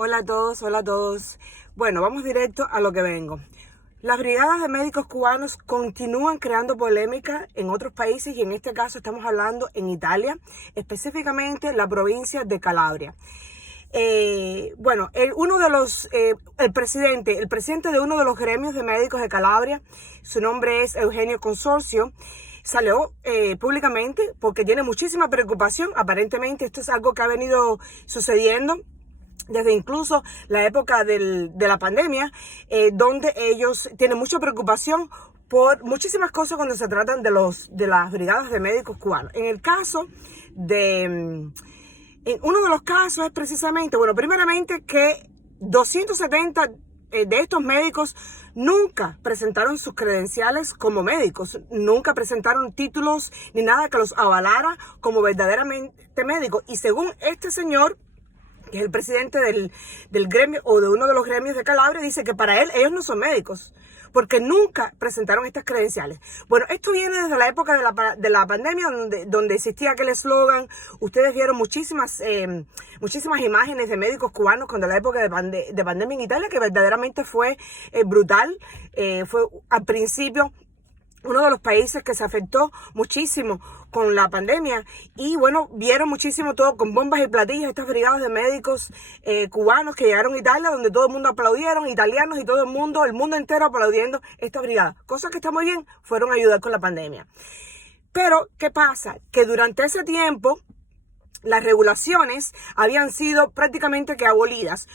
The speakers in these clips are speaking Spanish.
Hola a todos, hola a todos. Bueno, vamos directo a lo que vengo. Las brigadas de médicos cubanos continúan creando polémica en otros países y en este caso estamos hablando en Italia, específicamente la provincia de Calabria. El presidente de uno de los gremios de médicos de Calabria, su nombre es Eugenio Consorcio, salió públicamente porque tiene muchísima preocupación. Aparentemente esto es algo que ha venido sucediendo desde incluso la época de la pandemia, donde ellos tienen mucha preocupación por muchísimas cosas cuando se tratan de las brigadas de médicos cubanos. En uno de los casos es precisamente, primeramente que 270 de estos médicos nunca presentaron sus credenciales como médicos, nunca presentaron títulos ni nada que los avalara como verdaderamente médicos. Y según este señor, que es el presidente del gremio o de uno de los gremios de Calabria, dice que para él ellos no son médicos porque nunca presentaron estas credenciales. Bueno, esto viene desde la época de la pandemia, donde existía aquel eslogan. Ustedes vieron muchísimas imágenes de médicos cubanos cuando la época de pandemia en Italia, que verdaderamente fue brutal. Fue al principio uno de los países que se afectó muchísimo con la pandemia y vieron muchísimo todo con bombas y platillos, estas brigadas de médicos cubanos que llegaron a Italia, donde todo el mundo aplaudieron, italianos y todo el mundo entero aplaudiendo esta brigada. Cosas que está muy bien, fueron a ayudar con la pandemia. Pero, ¿qué pasa? Que durante ese tiempo las regulaciones habían sido prácticamente que abolidas.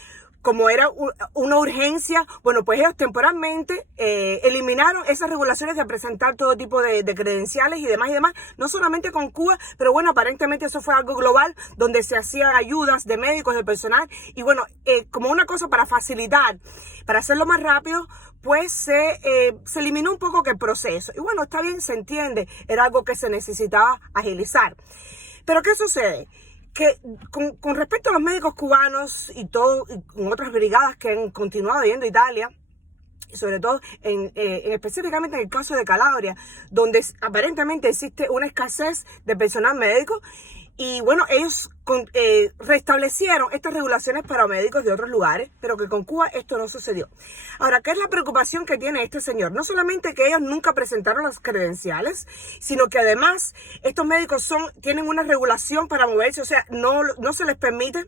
Como era una urgencia, pues ellos temporalmente eliminaron esas regulaciones de presentar todo tipo de credenciales y demás, no solamente con Cuba, pero aparentemente eso fue algo global, donde se hacían ayudas de médicos, de personal, y como una cosa para facilitar, para hacerlo más rápido, pues se eliminó un poco el proceso. Y está bien, se entiende, era algo que se necesitaba agilizar. Pero ¿qué sucede? Que con respecto a los médicos cubanos y con otras brigadas que han continuado yendo a Italia, y sobre todo específicamente en el caso de Calabria, donde aparentemente existe una escasez de personal médico, y ellos restablecieron estas regulaciones para médicos de otros lugares, pero que con Cuba esto no sucedió. Ahora, ¿qué es la preocupación que tiene este señor? No solamente que ellos nunca presentaron las credenciales, sino que además estos médicos tienen una regulación para moverse, o sea, no se les permite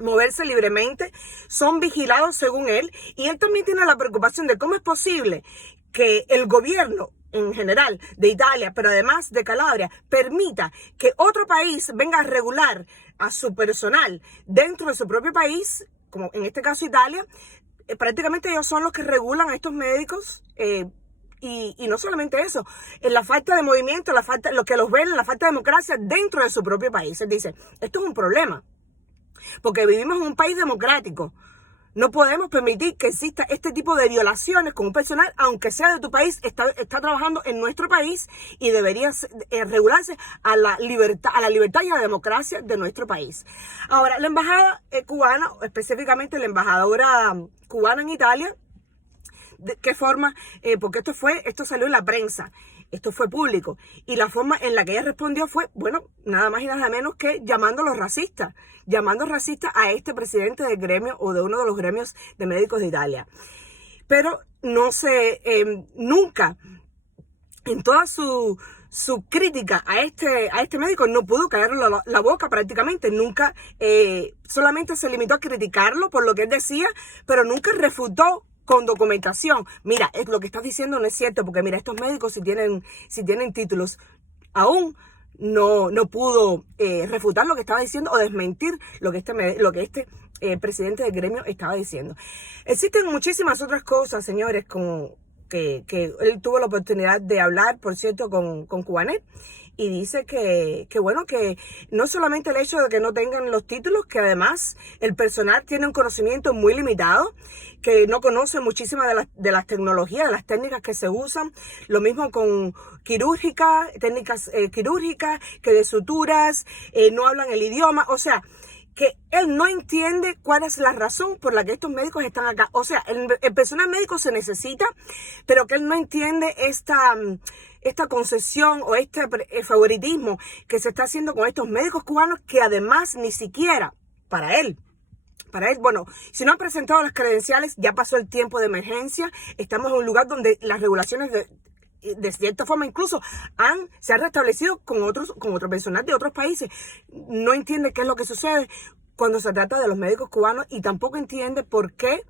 moverse libremente, son vigilados según él, y él también tiene la preocupación de cómo es posible que el gobierno en general de Italia, pero además de Calabria, permita que otro país venga a regular a su personal dentro de su propio país, como en este caso Italia. Prácticamente ellos son los que regulan a estos médicos, y no solamente eso, en la falta de movimiento, lo que los ven, la falta de democracia dentro de su propio país. Él dice, esto es un problema, porque vivimos en un país democrático. No podemos permitir que exista este tipo de violaciones con un personal, aunque sea de tu país, está trabajando en nuestro país y debería regularse a la libertad y a la democracia de nuestro país. Ahora, la embajada cubana, específicamente la embajadora cubana en Italia, ¿de qué forma? Porque esto salió en la prensa. Esto fue público. Y la forma en la que ella respondió fue, nada más y nada menos que llamando racista a este presidente del gremio o de uno de los gremios de médicos de Italia. Pero nunca, en toda su crítica a este médico, no pudo callarle la boca prácticamente. Nunca, solamente se limitó a criticarlo por lo que él decía, pero nunca refutó con documentación. Mira, lo que estás diciendo no es cierto, porque mira, estos médicos si tienen títulos, aún no pudo refutar lo que estaba diciendo o desmentir lo que este presidente del gremio estaba diciendo. Existen muchísimas otras cosas, señores, que él tuvo la oportunidad de hablar, por cierto, con Cubanet. Y dice que no solamente el hecho de que no tengan los títulos, que además el personal tiene un conocimiento muy limitado, que no conoce muchísimas de las tecnologías, de las técnicas que se usan. Lo mismo con técnicas quirúrgicas, que de suturas, no hablan el idioma. O sea, que él no entiende cuál es la razón por la que estos médicos están acá. O sea, el personal médico se necesita, pero que él no entiende esta concesión o este favoritismo que se está haciendo con estos médicos cubanos, que además ni siquiera para él Para él, bueno, si no han presentado las credenciales, ya pasó el tiempo de emergencia. Estamos en un lugar donde las regulaciones de cierta forma incluso se han restablecido con otro personal de otros países. No entiende qué es lo que sucede cuando se trata de los médicos cubanos y tampoco entiende por qué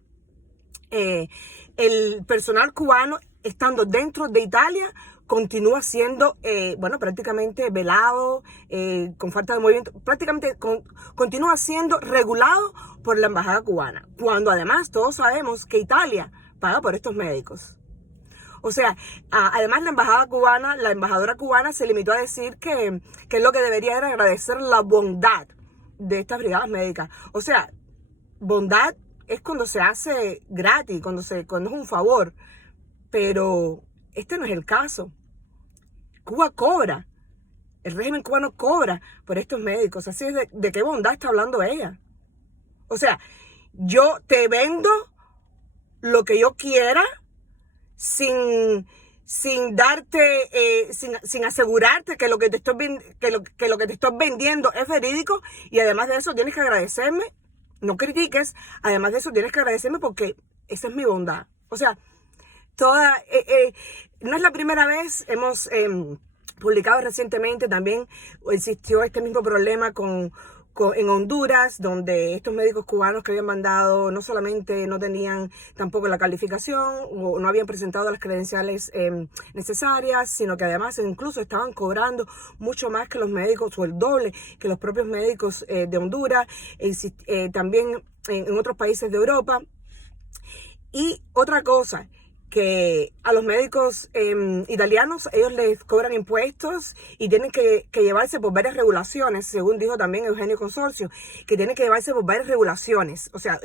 el personal cubano, estando dentro de Italia, continúa siendo, prácticamente velado, con falta de movimiento, prácticamente continúa siendo regulado por la embajada cubana, cuando además todos sabemos que Italia paga por estos médicos. O sea, además la embajadora cubana se limitó a decir que lo que debería era agradecer la bondad de estas brigadas médicas. O sea, bondad es cuando se hace gratis, cuando es un favor, pero este no es el caso. Cuba cobra, el régimen cubano cobra por estos médicos, así es de qué bondad está hablando ella. O sea, yo te vendo lo que yo quiera sin darte, sin asegurarte que lo que te estoy vendiendo es verídico, y además de eso tienes que agradecerme, no critiques, además de eso tienes que agradecerme porque esa es mi bondad. O sea, no es la primera vez, hemos publicado recientemente, también existió este mismo problema en Honduras, donde estos médicos cubanos que habían mandado no solamente no tenían tampoco la calificación o no habían presentado las credenciales necesarias, sino que además incluso estaban cobrando mucho más que los médicos, o el doble que los propios médicos de Honduras, también en otros países de Europa. Y otra cosa, que a los médicos italianos, ellos les cobran impuestos y tienen que llevarse por varias regulaciones, según dijo también Eugenio Consorcio, que tienen que llevarse por varias regulaciones. O sea,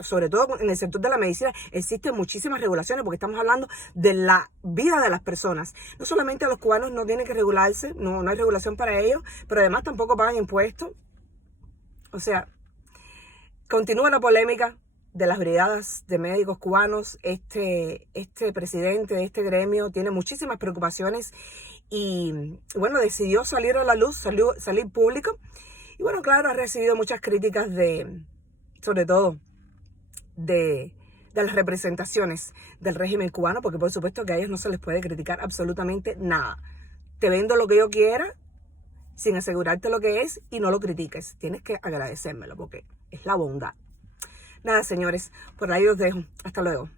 sobre todo en el sector de la medicina existen muchísimas regulaciones, porque estamos hablando de la vida de las personas. No solamente a los cubanos no tienen que regularse, no hay regulación para ellos, pero además tampoco pagan impuestos. O sea, continúa la polémica de las brigadas de médicos cubanos. Este presidente de este gremio tiene muchísimas preocupaciones y, bueno, decidió salir a la luz, salir público. Y, bueno, claro, ha recibido muchas críticas sobre todo de las representaciones del régimen cubano, porque por supuesto que a ellos no se les puede criticar absolutamente nada. Te vendo lo que yo quiera sin asegurarte lo que es y no lo critiques. Tienes que agradecérmelo porque es la bondad. Nada, señores, por ahí os dejo. Hasta luego.